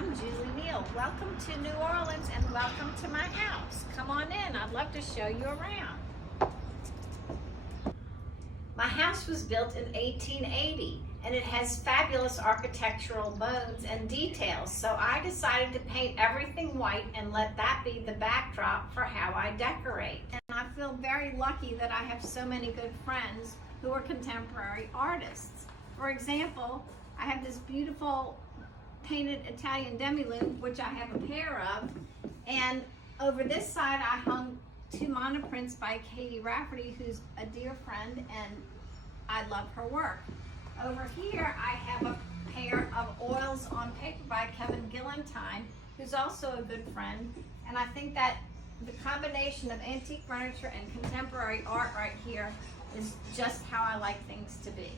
I'm Julie Neill. Welcome to New Orleans and welcome to my house. Come on in, I'd love to show you around. My house was built in 1880 and it has fabulous architectural bones and details, so I decided to paint everything white and let that be the backdrop for how I decorate. And I feel very lucky that I have so many good friends who are contemporary artists. For example, I have this beautiful painted Italian demi-lune, which I have a pair of, and over this side I hung two monoprints by Katie Rafferty, who's a dear friend and I love her work. Over here I have a pair of oils on paper by Kevin Gillentine, who's also a good friend, and I think that the combination of antique furniture and contemporary art right here is just how I like things to be.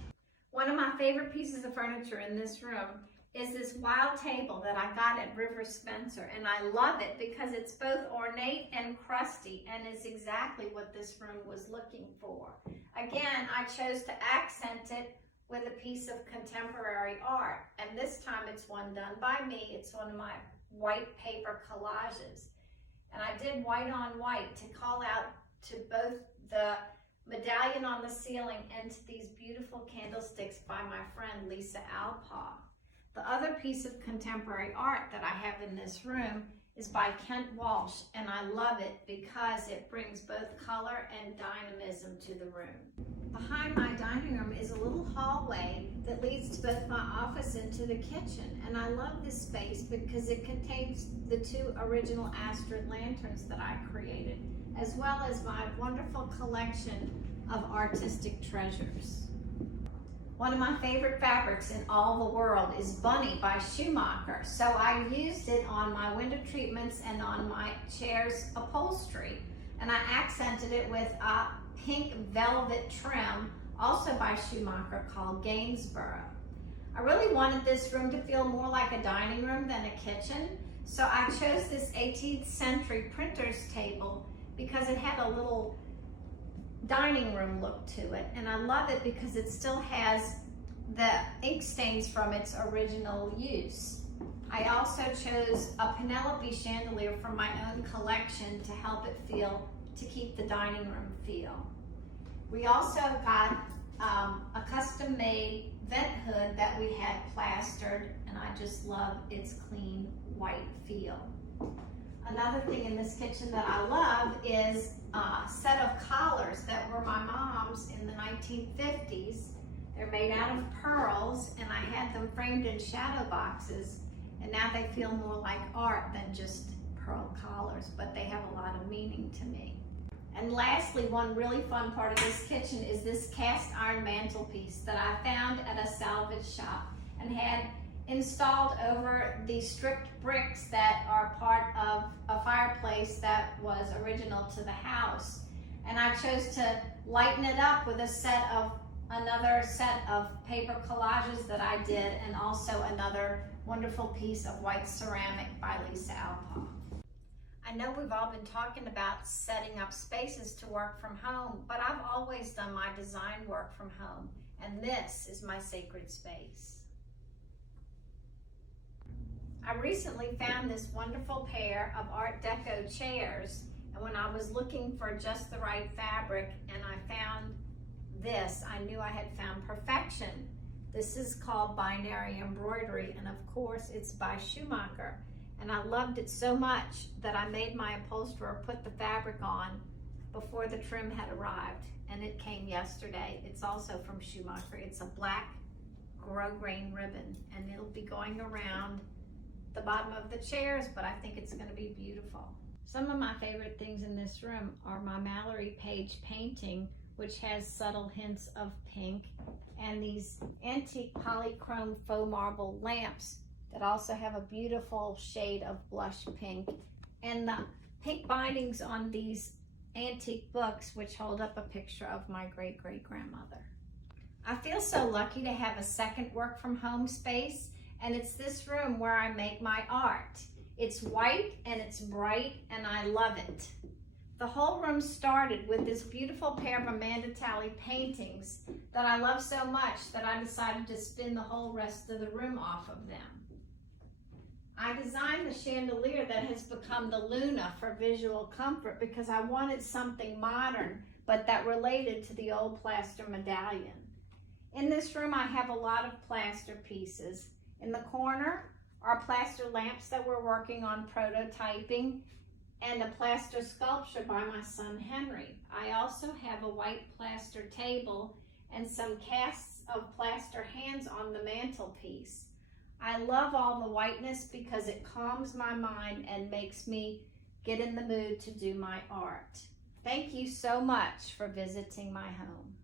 One of my favorite pieces of furniture in this room is this wild table that I got at River Spencer, and I love it because it's both ornate and crusty and is exactly what this room was looking for. Again, I chose to accent it with a piece of contemporary art, and this time it's one done by me. It's one of my white paper collages, and I did white on white to call out to both the medallion on the ceiling and to these beautiful candlesticks by my friend Lisa Alpaugh. The other piece of contemporary art that I have in this room is by Kent Walsh, and I love it because it brings both color and dynamism to the room. Behind my dining room is a little hallway that leads to both my office and to the kitchen, and I love this space because it contains the two original Astrid lanterns that I created, as well as my wonderful collection of artistic treasures. One of my favorite fabrics in all the world is Bunny by Schumacher, so I used it on my window treatments and on my chair's upholstery, and I accented it with a pink velvet trim, also by Schumacher, called Gainsborough. I really wanted this room to feel more like a dining room than a kitchen, so I chose this 18th century printer's table because it had a little dining room look to it, and I love it because it still has the ink stains from its original use. I also chose a Penelope chandelier from my own collection to help it feel, to keep the dining room feel. We also got a custom-made vent hood that we had plastered, and I just love its clean white feel. Another thing in this kitchen that I love is a set of collars that were my mom's in the 1950s. They're made out of pearls, and I had them framed in shadow boxes, and now they feel more like art than just pearl collars, but they have a lot of meaning to me. And lastly, one really fun part of this kitchen is this cast iron mantelpiece that I found at a salvage shop and had installed over the stripped bricks that are part of a fireplace that was original to the house. And I chose to lighten it up with another set of paper collages that I did, and also another wonderful piece of white ceramic by Lisa Alpaugh. I know we've all been talking about setting up spaces to work from home, but I've always done my design work from home, and this is my sacred space. I recently found this wonderful pair of Art Deco chairs, and when I was looking for just the right fabric and I found this, I knew I had found perfection. This is called Binary Embroidery, and of course it's by Schumacher, and I loved it so much that I made my upholsterer put the fabric on before the trim had arrived, and it came yesterday. It's also from Schumacher. It's a black grosgrain ribbon, and it'll be going around the bottom of the chairs, but I think it's going to be beautiful. Some of my favorite things in this room are my Mallory Page painting, which has subtle hints of pink, and these antique polychrome faux marble lamps that also have a beautiful shade of blush pink, and the pink bindings on these antique books, which hold up a picture of my great-great-grandmother. I feel so lucky to have a second work from home space, and it's this room where I make my art. It's white and it's bright, and I love it. The whole room started with this beautiful pair of Amanda Talley paintings that I love so much that I decided to spin the whole rest of the room off of them. I designed the chandelier that has become the Luna for visual comfort because I wanted something modern, but that related to the old plaster medallion. In this room, I have a lot of plaster pieces. In the corner are plaster lamps that we're working on prototyping and a plaster sculpture by my son Henry. I also have a white plaster table and some casts of plaster hands on the mantelpiece. I love all the whiteness because it calms my mind and makes me get in the mood to do my art. Thank you so much for visiting my home.